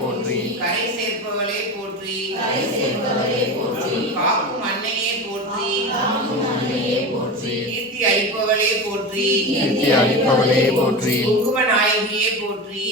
போற்றி. கரை சேர்ப்பவளே போற்றி. போற்றி. காக்கும் அன்னையே போற்றி. போற்றி. கீர்த்தி அளிப்பவளே போற்றி. கீர்த்தி அளிப்பவளே போற்றி. குங்கும நாயகியே போற்றி.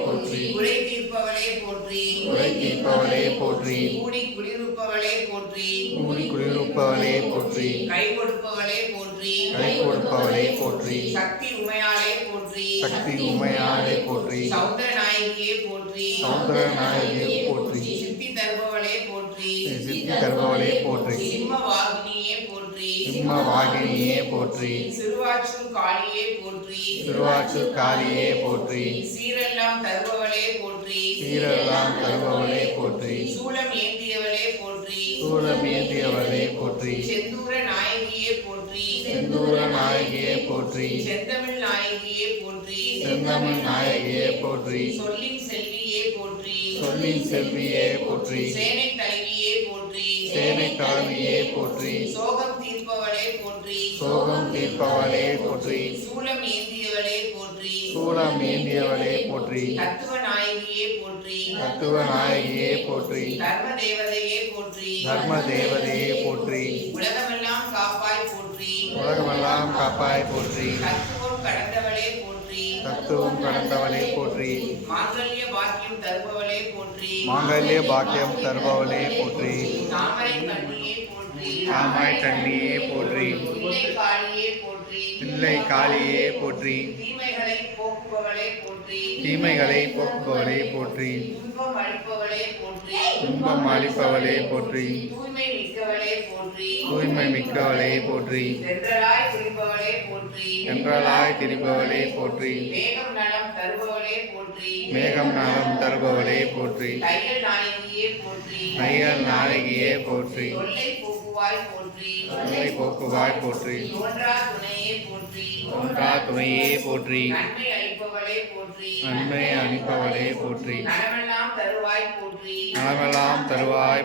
போற்றி. குறை தீர்ப்பவளே போற்றி. குறை தீர்ப்பவளே போற்றி. கூடி குளிர்ப்பவளே போற்றி. கூடி குளிர்ப்பவளே போற்றி. கை கொடுப்பவளே போற்றி. கை கொடுப்பவளே போற்றி. சக்தி உமையாளே போற்றி. சக்தி உமையாளே போற்றி. சௌந்தர நாயகியே போற்றி. சௌந்தர நாயகியே போற்றி. சித்தி தருபவளே போற்றி. சித்தி தருபவளே போற்றி. சிம்ம வாகினியே போற்றி. சிம்ம வாகினியே போற்றி. சிறுவாச்சூர் காளியே போற்றி. திருவாச்சூர் காளியே போற்றி. சீரெல்லாம் தருபவளே போற்றி. சீரெல்லாம் தருபவளே போற்றி. சூலம் ஏந்தியவளே போற்றி. சூலமேந்தியவளே போற்றி. செந்தூர நாயகியே போற்றி. செந்தூர நாயகியே போற்றி. செந்தமிழ் நாயகியே போற்றி. செந்தமிழ் நாயகியே போற்றி. சொல்லின் செல்வியே போற்றி. சொல்லின் செல்வியே போற்றி. சேனை தலைவியே போற்றி. சேனை தலைவியே போற்றி. சோகம் தீர்ப்பவளே போற்றி. சோகம் தீர்ப்பவளே போற்றி. சூலம் ஏந்தியவளே போற்றி. சூலமேந்தியவளே போற்றி. தத்துவ நாயகியே போற்றி. தத்துவ நாயகியே போற்றி. தர்ம தேவதையே போற்றி. தர்ம தேவதையே போற்றி. உலகமெல்லாம் காப்பாய் போற்றி. உலகமெல்லாம் காப்பாய் போற்றி. தத்துவம் கடந்தவளே போற்றி. தத்துவம் கடந்தவளே போற்றி. மாங்கல்ய பாக்கியம் தருபவளே போற்றி. மாங்கல்ய பாக்கியம் தருபவளே போற்றி. தாமரை கண்ணியே போற்றி. தாமரை கண்ணியே போற்றி. பிள்ளை காளியே போற்றி. பிள்ளை காளியே போற்றி. தீமைகளை போக்குபவளே போற்றி. தீமைகளை போக்குபவளே போற்றி. இன்பம் அளிப்பவளே போற்றி. துன்பம் அளிப்பவளே போற்றி. தூய்மை மிக்கவளே போற்றி. தூய்மை மிக்கவளே போற்றி. தென்றலாய் குறிப்பவளே போற்றி. என்றலாய் திரிபவளே போற்றி. மேகம் நலம் தருபவளே போற்றி. மேகம் நலம் தருபவளே போற்றி. தையல் நாயகியே போற்றி. தையல் நாயகியே போற்றி. தொல்லை போக்குவாய் போற்றி. தொல்லை போக்குவாய் போற்றி. தோன்றா துணையே போற்றி. தோன்றா துணையே போற்றி. நன்மை அளிப்பவளே போற்றி. நன்மை அளிப்பவளே போற்றி. நலமெல்லாம் தருவாய் போற்றி. நலமெல்லாம் தருவாய்